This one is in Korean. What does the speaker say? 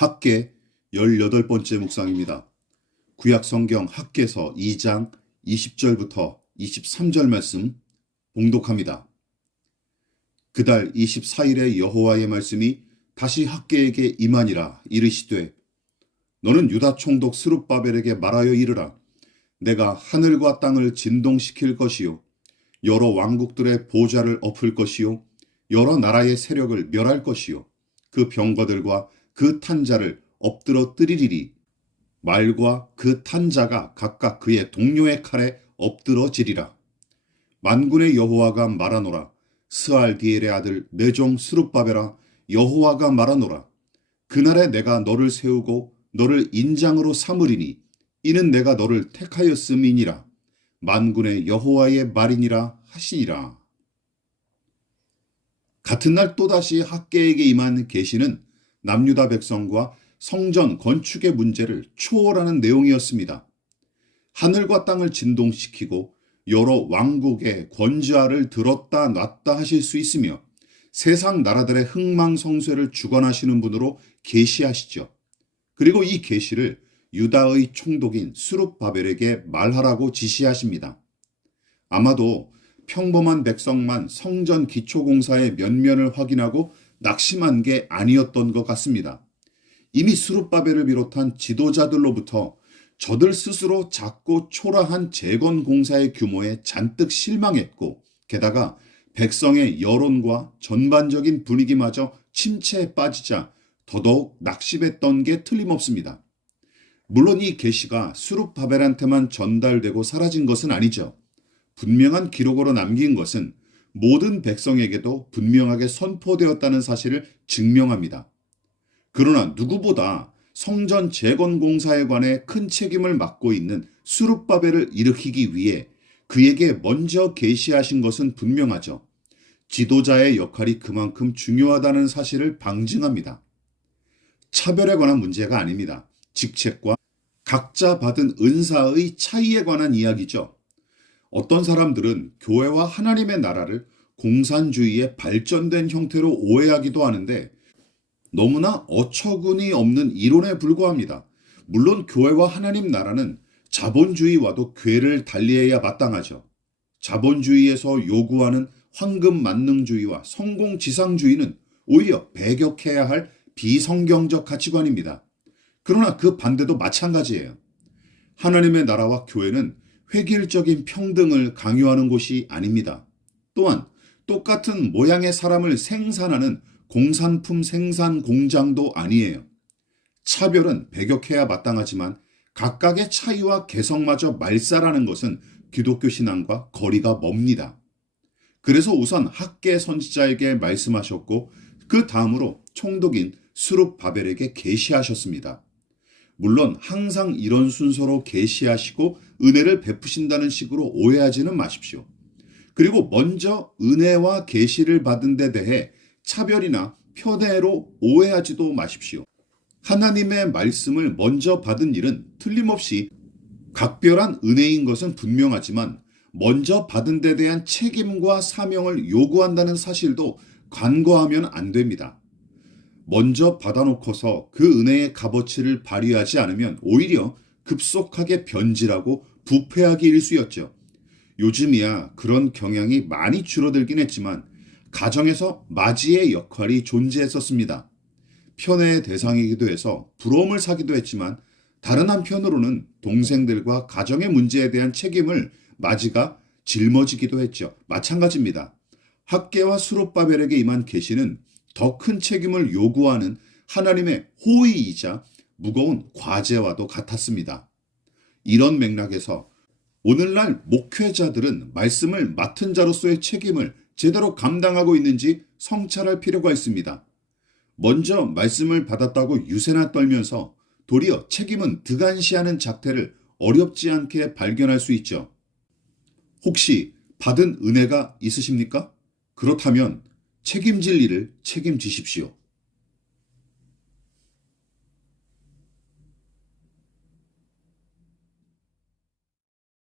학계 18번째 묵상입니다. 구약성경 학계서 2장 20절부터 23절 말씀 봉독합니다. 그달 24일에 여호와의 말씀이 다시 학계에게 임하니라. 이르시되 너는 유다 총독 스룹바벨에게 말하여 이르라. 내가 하늘과 땅을 진동시킬 것이요 여러 왕국들의 보좌를 엎을 것이요 여러 나라의 세력을 멸할 것이요 그 병거들과 그 탄자를 엎드러 뜨리리니 말과 그 탄자가 각각 그의 동료의 칼에 엎드러지리라. 만군의 여호와가 말하노라. 스알디엘의 아들 내 종 스룹바벨아, 여호와가 말하노라. 그날에 내가 너를 세우고 너를 인장으로 삼으리니 이는 내가 너를 택하였음이니라. 만군의 여호와의 말이니라 하시니라. 같은 날 또다시 학계에게 임한 계시는 남유다 백성과 성전 건축의 문제를 초월하는 내용이었습니다. 하늘과 땅을 진동시키고 여러 왕국의 권좌를 들었다 놨다 하실 수 있으며 세상 나라들의 흥망성쇠를 주관하시는 분으로 계시하시죠. 그리고 이 계시를 유다의 총독인 스룹바벨에게 말하라고 지시하십니다. 아마도 평범한 백성만 성전 기초공사의 면면을 확인하고 낙심한 게 아니었던 것 같습니다. 이미 스룹바벨을 비롯한 지도자들로부터 저들 스스로 작고 초라한 재건 공사의 규모에 잔뜩 실망했고 게다가 백성의 여론과 전반적인 분위기마저 침체에 빠지자 더더욱 낙심했던 게 틀림없습니다. 물론 이 계시가 스룹바벨한테만 전달되고 사라진 것은 아니죠. 분명한 기록으로 남긴 것은 모든 백성에게도 분명하게 선포되었다는 사실을 증명합니다. 그러나 누구보다 성전 재건 공사에 관해 큰 책임을 맡고 있는 스룹바벨을 일으키기 위해 그에게 먼저 계시하신 것은 분명하죠. 지도자의 역할이 그만큼 중요하다는 사실을 방증합니다. 차별에 관한 문제가 아닙니다. 직책과 각자 받은 은사의 차이에 관한 이야기죠. 어떤 사람들은 교회와 하나님의 나라를 공산주의의 발전된 형태로 오해하기도 하는데 너무나 어처구니 없는 이론에 불과합니다. 물론 교회와 하나님 나라는 자본주의와도 궤를 달리해야 마땅하죠. 자본주의에서 요구하는 황금 만능주의와 성공지상주의는 오히려 배격해야 할 비성경적 가치관입니다. 그러나 그 반대도 마찬가지예요. 하나님의 나라와 교회는 획일적인 평등을 강요하는 곳이 아닙니다. 또한 똑같은 모양의 사람을 생산하는 공산품 생산 공장도 아니에요. 차별은 배격해야 마땅하지만 각각의 차이와 개성마저 말살하는 것은 기독교 신앙과 거리가 멉니다. 그래서 우선 학계 선지자에게 말씀하셨고 그 다음으로 총독인 스룹바벨에게 계시하셨습니다. 물론 항상 이런 순서로 계시하시고 은혜를 베푸신다는 식으로 오해하지는 마십시오. 그리고 먼저 은혜와 계시를 받은 데 대해 차별이나 편애로 오해하지도 마십시오. 하나님의 말씀을 먼저 받은 일은 틀림없이 각별한 은혜인 것은 분명하지만 먼저 받은 데 대한 책임과 사명을 요구한다는 사실도 간과하면 안 됩니다. 먼저 받아놓고서 그 은혜의 값어치를 발휘하지 않으면 오히려 급속하게 변질하고 부패하기 일쑤였죠. 요즘이야 그런 경향이 많이 줄어들긴 했지만 가정에서 맞이의 역할이 존재했었습니다. 편애의 대상이기도 해서 부러움을 사기도 했지만 다른 한편으로는 동생들과 가정의 문제에 대한 책임을 맞이가 짊어지기도 했죠. 마찬가지입니다. 학계와 스룹바벨에게 임한 계시는 더 큰 책임을 요구하는 하나님의 호의이자 무거운 과제와도 같았습니다. 이런 맥락에서 오늘날 목회자들은 말씀을 맡은 자로서의 책임을 제대로 감당하고 있는지 성찰할 필요가 있습니다. 먼저 말씀을 받았다고 유세나 떨면서 도리어 책임은 등한시하는 작태를 어렵지 않게 발견할 수 있죠. 혹시 받은 은혜가 있으십니까? 그렇다면 책임질 일을 책임지십시오.